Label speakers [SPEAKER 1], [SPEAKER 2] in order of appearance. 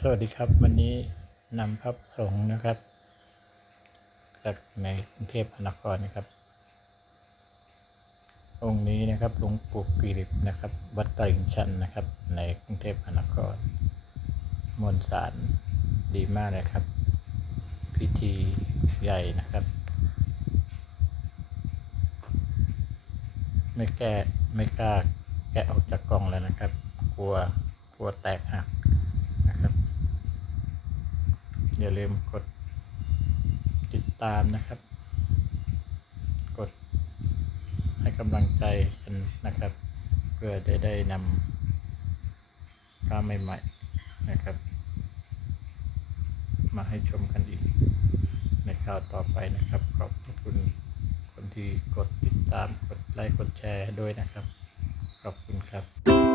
[SPEAKER 1] สวัสดีครับวันนี้นำพระผงนะครับจากในกรุงเทพมหานครนะครับ องค์นี้นะครับหลวงปู่กิริตนะครับ วัดตลิ่งชันนะครับ ในกรุงเทพมหานครมวลสารดีมากเลยครับ พิธีใหญ่นะครับ ไม่แก้ไม่กล้าแกะออกจากกล่องแล้วนะครับ กลัวกลัวแตกหักนะครับ อย่าลืมกดติดตามนะครับ กดให้กำลังใจกันนะครับ เพื่อได้ได้นำภาพใหม่ๆนะครับ มาให้ชมกันอีกในข่าวต่อไปนะครับ ขอบคุณคนที่กดติดตามกดไลค์กดแชร์ด้วยนะครับ ขอบคุณครับ